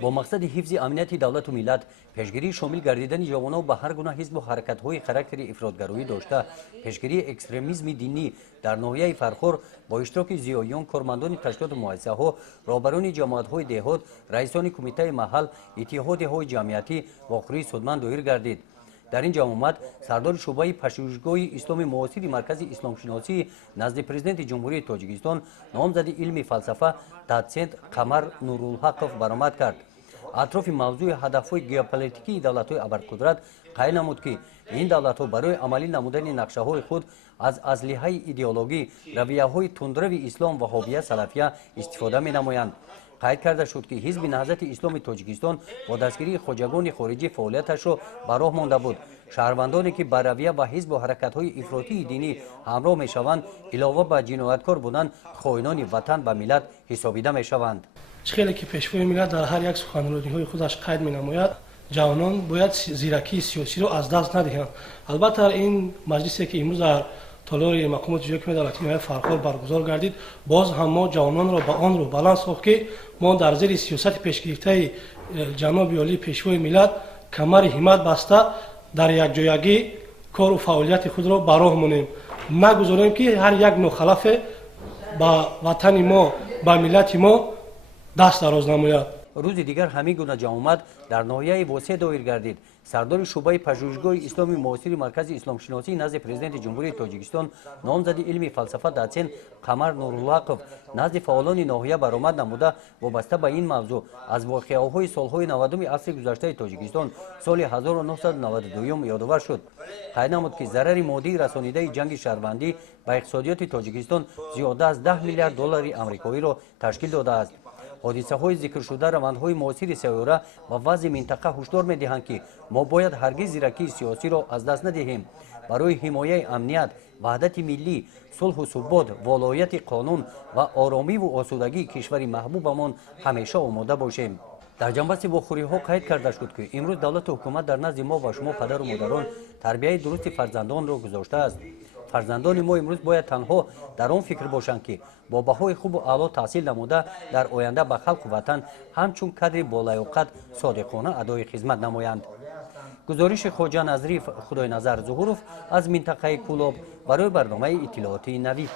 با مقصد حفظ امنیت دولت و ملت پشگیری شامل گردیدن جوانان به هر گونه حزب و حرکت‌های خاراکتر افراطگرایی داشته پشگیری اکستریمیسم دینی در ناحیه فارخور با اشتراک زیاییان کارمندان تشکیلات مؤسسه‌ها رهبران جماعت‌های دهات رئیسان کمیته محل اتحادیه‌های جمعیتی وخوری судманд доир گردید. در این جمع آمد سردار شعبه پژوهشگاه اسلام معاصر مرکز اسلام شناسی نزد پرزیدنت جمهوری تاجیکستان نامزد علم فلسفه دوچنت قمر نورالحقов برآمد کرد. اطراف موضوع هدف‌های ژئوپلیتیکی دولت‌های ابرقدرت قائل نمود که این دولت‌ها برای عملی نمودن نقشه‌های خود از اسلحه ایدئولوژی رویه‌های تندرو اسلام وهابیه سلفیه استفاده می‌نمایند. قید کرده شد که حزب نهضت اسلام تاجیکستان با دستگیری خواجگان خارجی فعالیتش را به راه مانده بود. شهروندانی که به رویه و حزب و حرکت‌های افراطی دینی همراه می‌شوند علاوه بر جنایتکار بودن خائنان وطن و ملت حسابیده می‌شوند. خیلی که پیشوای ملت در هر یک سخنرانی‌های خودش قید می‌نماید جوانان باید زیرکی سیاسی رو از دست ندهند. البته این مجلسی که امروز در تالار مقامات اجرایی حکومت دولتی نهایی فارخور برگزار گردید باز هم ما جوانان را به آن رو بلند ساخت که ما در زیر سیاست پیشگرفته جناب عالی پیشوای ملت کمر همت بسته در یک جایگی کار و فعالیت خود را به راه مانیم نگذاریم که هر یک مخالف با وطن ما با ملت ما دست دراز نماید. روز دیگر همین گونه جمع آمد در ناحیه وسیع دایر گردید. سردار شعبه پژوهشگاه اسلام معاصر مرکز اسلام شناسی نزد پرزیدنت جمهوری تاجیکستان نامزد علم فلسفه دوچنت قمر نورالحقов نزد فعالان ناحیه برآمد نموده وابسته به این موضوع از واقعه‌های سالهای 90 عصر گذشته تاجیکستان سال 1992 یادآور شد. قید نمود که ضرر مادی رسانیده جنگ شهروندی به اقتصادیات تاجیکستان زیاده از 10 میلیارد دلار آمریکایی را تشکیل داده است. حادثه های ذکر شده روندهای معاصر سیاره و وضع منطقه هشدار می‌دهند که ما باید هرگز زیرکی سیاسی را از دست ندهیم. برای حمایت امنیت، وحدت ملی، صلح و ثبات، ولایت قانون و آرامی و آسودگی کشور محبوبمان همیشه آماده باشیم. در جنبه وخوری‌ها قید کرده شد که امروز دولت و حکومت در نزد ما و شما پدر و مادران تربیت درست فرزندان را گذاشته است. فرزندان ما امروز باید تنها در آن فکر باشند که با بهای خوب و اعلی تحصیل نموده در آینده به خلق و وطن همچون کادر بالیاقت صادقانه ادای خدمت نمایند. گزارش خواجه نظری خدای نظر ظهوروف از منطقه کولوب برای برنامه اطلاعاتی نوید.